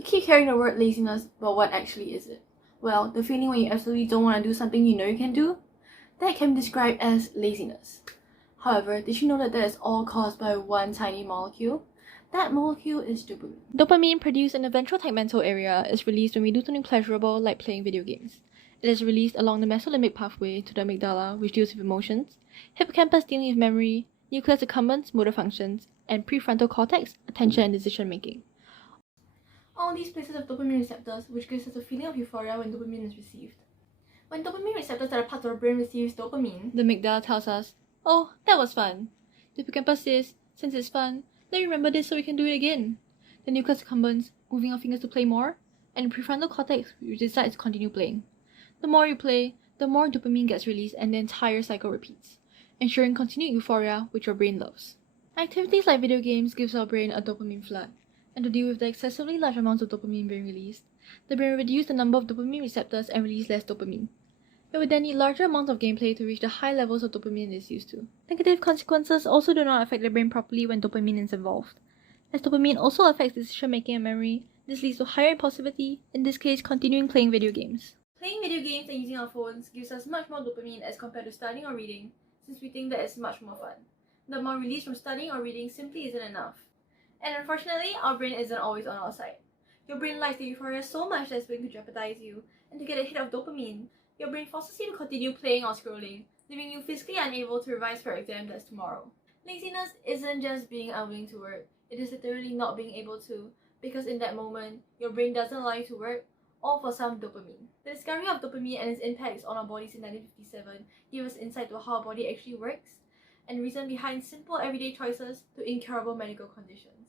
You keep hearing the word laziness, but what actually is it? Well, the feeling when you absolutely don't want to do something you know you can do, that can be described as laziness. However, did you know that is all caused by one tiny molecule? That molecule is dopamine. Dopamine, produced in the ventral tegmental area, is released when we do something pleasurable like playing video games. It is released along the mesolimbic pathway to the amygdala, which deals with emotions, hippocampus dealing with memory, nucleus accumbens, motor functions, and prefrontal cortex, attention and decision making. All these places have dopamine receptors, which gives us a feeling of euphoria when dopamine is received. When dopamine receptors at a part of our brain receives dopamine, the amygdala tells us, "Oh, that was fun." The hippocampus says, "Since it's fun, let me remember this so we can do it again." The nucleus accumbens, moving our fingers to play more, and the prefrontal cortex, which decides to continue playing. The more you play, the more dopamine gets released and the entire cycle repeats, ensuring continued euphoria, which your brain loves. Activities like video games gives our brain a dopamine flood, and to deal with the excessively large amounts of dopamine being released, the brain will reduce the number of dopamine receptors and release less dopamine. It would then need larger amounts of gameplay to reach the high levels of dopamine it is used to. Negative consequences also do not affect the brain properly when dopamine is involved. As dopamine also affects decision making and memory, this leads to higher impulsivity, in this case continuing playing video games. Playing video games and using our phones gives us much more dopamine as compared to studying or reading, since we think that it's much more fun. The amount released from studying or reading simply isn't enough. And unfortunately, our brain isn't always on our side. Your brain likes the euphoria so much that it's willing to jeopardize you, and to get a hit of dopamine, your brain forces you to continue playing or scrolling, leaving you physically unable to revise for an exam that's tomorrow. Laziness isn't just being unwilling to work, it is literally not being able to, because in that moment, your brain doesn't allow you to work, all for some dopamine. The discovery of dopamine and its impacts on our bodies in 1957 gave us insight to how our body actually works, and reason behind simple everyday choices to incurable medical conditions.